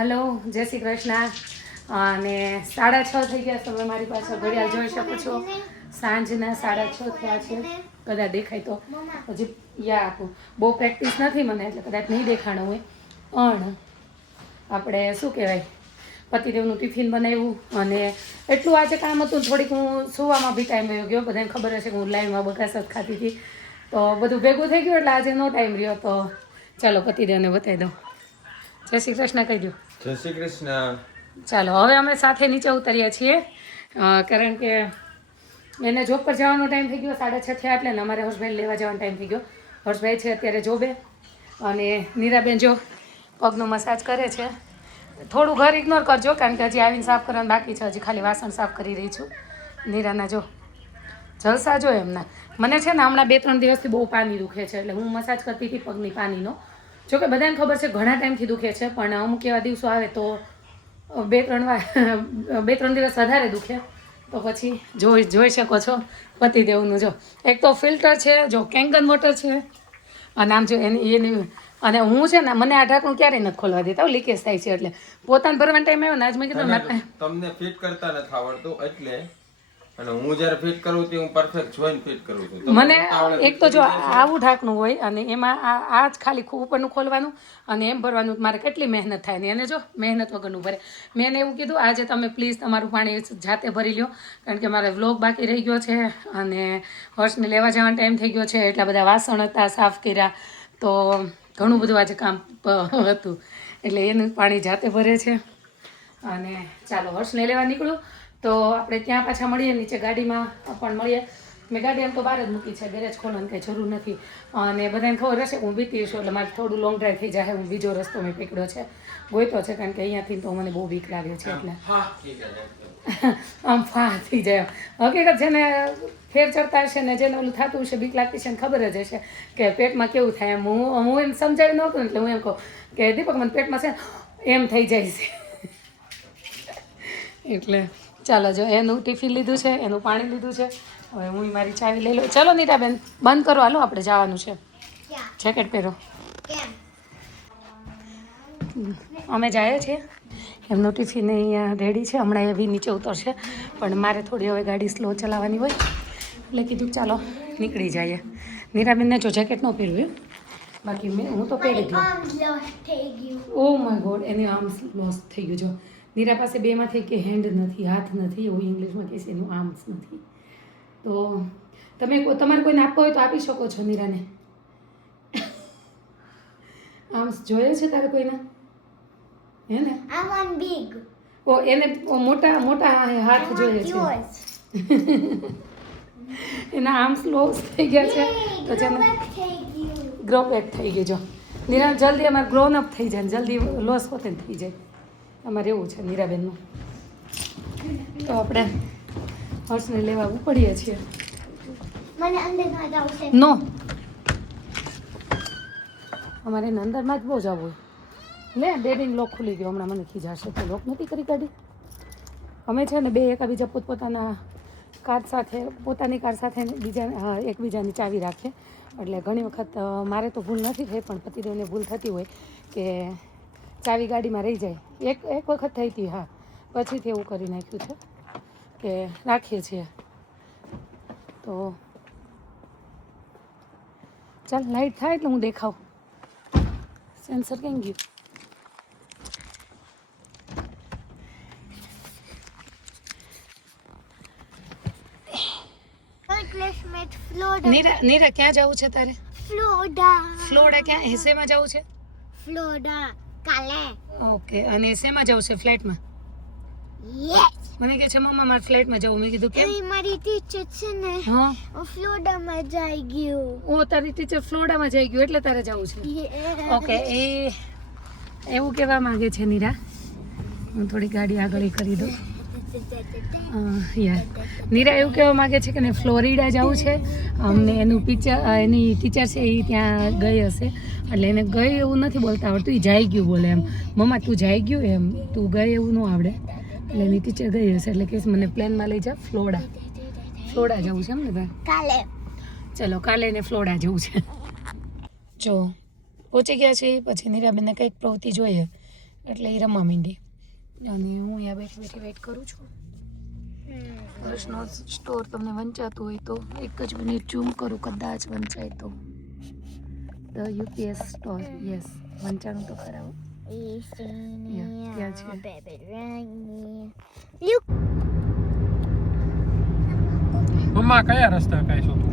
Hello, જય શ્રી કૃષ્ણ. અને 6:30 થઈ ગયા. તમે મારી પાસે ઘડિયાળ જોઈ શકો છો. સાંજના 6:30 થયા છે. કદાચ દેખાય તો હજી યા આપું. બહુ પ્રેક્ટિસ નથી મને, એટલે કદાચ નહીં દેખાણું હોય. પણ આપણે શું કહેવાય, પતિદેવનું ટિફિન બનાવ્યું. અને એટલું આજે કામ હતું, થોડીક હું સુવામાં બી ટાઈમ વયો ગયો. બધાને ખબર હશે કે હું લાઈવમાં બગાસત ખાતી હતી, તો બધું ભેગું થઈ ગયું. એટલે આજે નો ટાઈમ રહ્યો. તો ચાલો પતિદેવને બતાવી દઉં. જય શ્રી કૃષ્ણ કહી દો. જય શ્રી કૃષ્ણ. ચાલો હવે અમે સાથે નીચે ઉતરીએ છીએ, કારણ કે એને જોબ પર જવાનો ટાઈમ થઈ ગયો. 6:30 થયા એટલે ને અમારે હર્ષભાઈ લેવા જવાનો ટાઈમ થઈ ગયો. હર્ષભાઈ છે અત્યારે જોબે, અને નીરાબેન જો પગનો મસાજ કરે છે. થોડું ઘર ઇગ્નોર કરજો, કારણ કે હજી આવીને સાફ કરવાનું બાકી છે. હજી ખાલી વાસણ સાફ કરી રહી છું. નીરાના જો જલસા જો એમના. મને છે ને હમણાં 2-3 દિવસથી બહુ પાની દુખે છે, એટલે હું મસાજ કરતી હતી પગની પાનીનો. જોકે બધાને ખબર છે ઘણા ટાઈમથી દુખે છે, પણ અમુક એવા દિવસો આવે તો 2-3 દિવસ વધારે દુખે. તો પછી જોઈ શકો છો પતિદેવનું. જો એક તો ફિલ્ટર છે, જો કેંગન વોટર છે, અને આમ જો એની અને હું છે ને, મને આ ઢાંકણું ક્યારેય નથી ખોલવા દેતા, લીકેજ થાય છે. એટલે પોતાને ભરવાનો ટાઈમ આવ્યો ને, આજ મેં કીધું તમને ફિટ કરતા નથી આવડતું એટલે, અને હું જ્યારે ફિટ કરું છું હું પરફેક્ટ જોઈને ફિટ કરું છું. મને એક તો જો આવું ઢાંકણું હોય, અને એમાં આ જ ખાલી ઉપરનું ખોલવાનું અને એમ ભરવાનું. મારે કેટલી મહેનત થાય ને એને જો મહેનત વગરનું ભરે. મેં એને એવું કીધું, આજે તમે પ્લીઝ તમારું પાણી જાતે ભરી લો, કારણ કે મારે વ્લોગ બાકી રહી ગયો છે, અને હર્ષને લેવા જવાનો ટાઈમ થઈ ગયો છે. એટલા બધા વાસણ હતા, સાફ કર્યા, તો ઘણું બધું આજે કામ હતું. એટલે એનું પાણી જાતે ભરે છે. અને ચાલો હર્ષને લેવા નીકળું, તો આપણે ત્યાં પાછા મળીએ. નીચે ગાડીમાં પણ મળીએ. મેં ગાડી એમ તો બહાર જ મૂકી છે, ગેરેજ ખોલવાની કંઈ જરૂર નથી. અને બધાને ખબર હશે હું બીતી છું, એટલે મારે થોડું લોંગ ડ્રાઈવ થઈ જાય. હું બીજો રસ્તો મેં પકડ્યો છે, ગોઈતો છે, કારણ કે અહીંયાથી તો મને બહુ બીક લાગે છે. એટલે આમ ફા થઈ જાય. હકીકત જેને ફેર ચડતા હશે ને, જેને ઓલું થતું હશે, બીક લાગતી છે ને, ખબર જ હશે કે પેટમાં કેવું થાય. એમ હું એમ સમજાવી નહોતું, એટલે હું એમ કહું કે દીપક મને પેટમાં છે એમ થઈ જાય છે. એટલે ચાલો, જો એનું ટિફિન લીધું છે, એનું પાણી લીધું છે. હવે હું મારી ચાવી લઈ લઉં. ચલો નીતાબેન, બંધ કરો, હાલો આપણે જવાનું છે. જેકેટ પહેરો. અમે જઈએ છીએ. એમનું ટિફિન અહીંયા રેડી છે. હમણાં એ બી નીચે ઉતરશે, પણ મારે થોડી હવે ગાડી સ્લો ચલાવવાની હોય, એટલે કીધું ચાલો નીકળી જઈએ. નીરાબેનને જો જેકેટ ન પહેરવું, બાકી હું તો પહેરી ગયું. Oh my God, any arms loss થઈ ગયું. જો નીરા પાસે બેમાંથી કે હેન્ડ નથી, હાથ નથી, એવું ઇંગ્લિશમાં કહેશે, એનું આર્મ્સ નથી. તો તમે તમારે કોઈને આપવો હોય તો આપી શકો છો નીરાને. આર્મ્સ જોઈએ છે તારે કોઈને? હે ને? ઓ એને મોટા હાથ જોઈએ છે. એના આર્મ્સ લોસ થઈ ગયા છે, તો છે ને ગ્રો બેક થઈ ગઈ. જો નીરા જલ્દી અમારે ગ્રોન અપ થઈ જાય ને જલ્દી લોસ પોતે થઈ જાય. અમારે એવું છે નીરાબેનનું. તો આપણે હર્ષને લેવા ઉપડીએ છીએ. નો, અમારે એને અંદરમાં જ બહુ જવું હોય. લે, ડેડીને લોક ખુલી ગયો. હમણાં મને ખીજાશે તો લોક નથી કરી કાઢી. અમે છે ને બે એકાબીજા પોતપોતાના કાર સાથે, પોતાની કાર સાથે એકબીજાની ચાવી રાખીએ. એટલે ઘણી વખત મારે તો ભૂલ નથી થઈ, પણ પતિદેવને ભૂલ થતી હોય કે ચાવી ગાડીમાં રહી જાય. એક વખત થઈ હતી, હા, પછીથી એવું કરી નાખ્યું છે કે રાખીએ છીએ. તો ચાલ, લાઈટ થાય એટલે હું દેખાવ. સેન્સર કેમ ગયું? નીરા ક્યાં જવું છે તારે? ફ્લોરિડા ક્યાં? હેસેમાં જવું છે? ફ્લોરિડા કાલે. ઓકે. અને શેમાં જવું છે? ફ્લાઇટમાં? યસ. મને કહે છે મમ્મા મારે ફ્લાઇટમાં જવું. મેં કીધું કેમ? મારી ટીચર છે ને, હા, ફ્લોરિડામાં જઈ ગયું. ઓ તારી ટીચર ફ્લોરિડામાં જઈ ગયું એટલે તારે જવું છે? ઓકે. એ એવું કહેવા માંગે છે નીરા. હું થોડી ગાડી આગળ કરી દઉં. યાર, નીરા એવું કહેવા માગે છે કે ને ફ્લોરિડા જવું છે અમને. એની ટીચર છે એ ત્યાં ગઈ હશે, એટલે એને ગઈ એવું નથી બોલતા આવડતું, એ જાય ગયું બોલે. એમ મમ્મા તું જાય ગયું, એમ તું ગઈ એવું ન આવડે. એટલે એની ટીચર ગઈ હશે, એટલે કે મને પ્લેનમાં લઈ જા. ફ્લોરિડા જવું છે એમ ને તારે? કાલે. ચલો, કાલે એને ફ્લોરિડા જવું છે. જો પહોંચી ગયા છે. પછી નીરાબેનને કંઈક પ્રવૃત્તિ જોઈએ, એટલે એ રમવા માંડી અને હું અહીંયા બેઠી બેઠી વેઇટ કરું છું. હર્ષનો સ્ટોર તમને વંચાતું હોય તો એક જ મિનિટ ઝૂમ કરું, કદાચ વંચાય તો. ધ યુપીએસ સ્ટોર, યસ, વંચાણું તો ખરા હો. ત્યાં છે. મમ્મા કયા રસ્તા કાંઈ છો તું?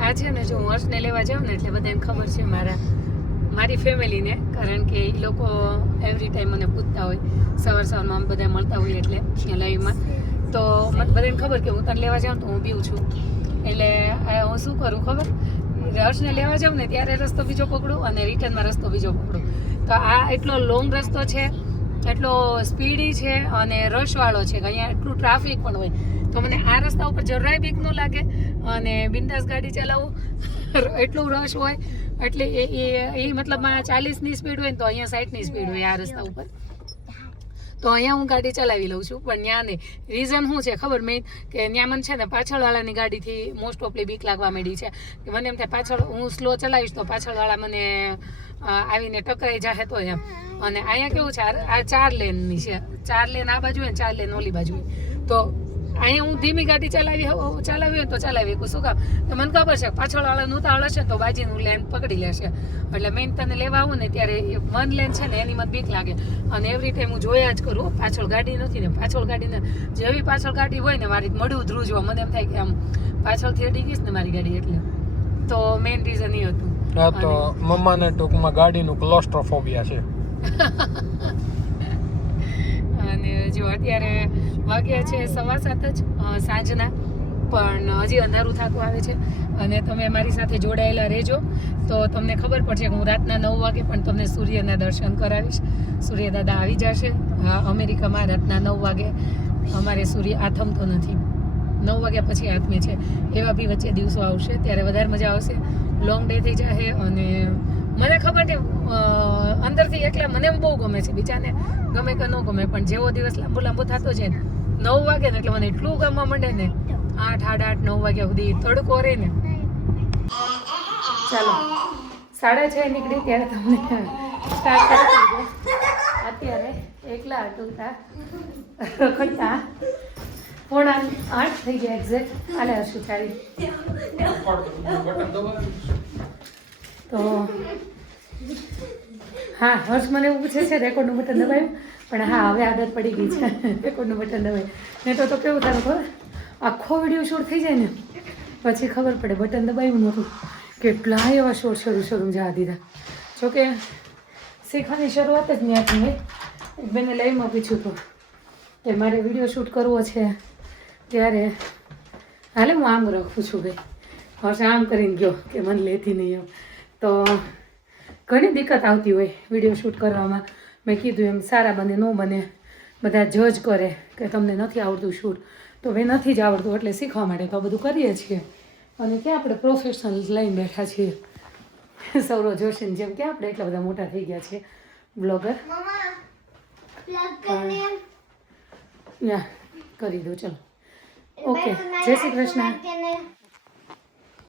આ છે ને જો હું હર્ષને લેવા જાઉં ને એટલે બધાને ખબર છે મારી ફેમિલીને, કારણ કે એ લોકો એવરી ટાઈમ મને પૂછતા હોય સવારમાં બધા મળતા હોય એટલે લાઈવમાં, તો મને બધાને ખબર કે હું તને લેવા જાઉં તો હું પીવું છું. એટલે હું શું કરું ખબર, હર્ષને લેવા જાઉં ને ત્યારે રસ્તો બીજો પકડું અને રિટર્નમાં રસ્તો બીજો પકડું. તો આ એટલો લોંગ રસ્તો છે, એટલો સ્પીડી છે અને રશવાળો છે કે અહીંયા એટલું ટ્રાફિક પણ હોય, તો મને આ રસ્તા ઉપર જરાય બીક ન લાગે અને બિંદાસ ગાડી ચલાવું. એટલું રશ હોય એટલે એ મતલબમાં 40ની સ્પીડ હોય ને તો અહીંયા 60ની સ્પીડ હોય આ રસ્તા ઉપર. તો અહીંયા હું ગાડી ચલાવી લઉં છું, પણ ત્યાં નહીં. રીઝન શું છે ખબર, મેં કે ત્યાં મને છે ને પાછળવાળાની ગાડીથી મોસ્ટ ઓફલી બીક લાગવા માંડી છે કે મને એમ થાય પાછળ હું સ્લો ચલાવીશ તો પાછળવાળા મને આવીને ટકરાઈ જાય તો એમ. અને અહીંયા કેવું છે, આ 4 લેનની છે, 4 લેન આ બાજુ હોય ને 4 લેન ઓલી બાજુ હોય. તો અહીંયા હું ધીમી ગાડી ચલાવી હોય તો ચલાવી શકું. શું કામ, તો મને ખબર છે પાછળવાળાનું ઉતાવળ હશે તો બાજીનું લેન પકડી લેશે. એટલે મેં તને લેવા આવું ને ત્યારે 1 લેન છે ને એની મને બીક લાગે અને એવરી ટાઈમ હું જોયા જ કરું. પાછળ ગાડી નથી ને, પાછળ ગાડીને જેવી પાછળ ગાડી હોય ને મારી મળ્યું ધ્રુજવા, મને એમ થાય કે આમ પાછળથી અડી ગઈશ ને મારી ગાડી, એટલે તો મેઇન રીઝન એ હતું. હા, તો મમ્માને ટૂંકમાં ગાડીનું ક્લોસ્ટ્રોફોબિયા છે. અને જો અત્યારે વાગ્યા છે 7:15 જ સાંજના, પણ હજી અંધારું થતું આવે છે. અને તમે મારી સાથે જોડાયેલા રહેજો તો તમને ખબર પડશે કે હું રાતના 9 વાગે પણ તમને સૂર્યના દર્શન કરાવીશ. સૂર્યદાદા આવી જશે. હા, અમેરિકામાં રાતના 9 વાગે અમારે સૂર્ય આથમતો નથી, 9 વાગ્યા પછી આથમે છે. એવા બી વચ્ચે દિવસો આવશે ત્યારે વધારે મજા આવશે. લોંગ ડે થઈ જશે અને મને ખબર છે અંદરથી એકલા મને બહુ ગમે છે, બીજાને ગમે કે ન ગમે, પણ જેવો દિવસ લાંબો થતો છે 9 વાગે ને એટલે મને એટલું ગમવા માંડે ને, 8, 8:30, 9 વાગ્યા સુધી તડકો રહે ને. ચાલો 6:30 નીકળી ત્યારે તમને સ્ટાર્ટ કરી દઉં. અત્યારે એકલા હટુતા રખડતા 7:45 થઈ ગયા એક્ઝેક્ટ. હાલે હશું ચાલી તો હા, હર્ષ મને એવું પૂછે છે રેકોર્ડનું બટન દબાવ્યું, પણ હા હવે આદત પડી ગઈ છે રેકોર્ડનું બટન દબાવ્યું. નહીં તો કેવું થાય ખબર, આખો વિડીયો શૂટ થઈ જાય ને પછી ખબર પડે બટન દબાવ્યું નહોતું, કેટલા એવા શોર્ટ શરૂ જવા દીધા. જોકે શીખવાની શરૂઆત જ ત્યાંથી હોય. બેને લાઈવમાં પૂછ્યું હતું કે મારે વિડીયો શૂટ કરવો છે ત્યારે હાલે હું આમ રાખું છું ભાઈ, હર્ષ આમ કરીને ગયો કે મને લેતી નહીં એમ. તો ઘણી દિક્કત આવતી હોય વિડીયો શૂટ કરવામાં. મેં કીધું એમ સારા બને ન બને બધા જજ કરે કે તમને નથી આવડતું શૂટ, તો ભાઈ નથી જ આવડતું એટલે શીખવા માટે તો બધું કરીએ છીએ. અને ક્યાં આપણે પ્રોફેશનલ લઈને બેઠા છીએ સૌરવ જોશીની જેમ, ક્યાં આપણે એટલા બધા મોટા થઈ ગયા છીએ બ્લોગર. કરી દઉં ચલો. ઓકે, જય શ્રી કૃષ્ણ.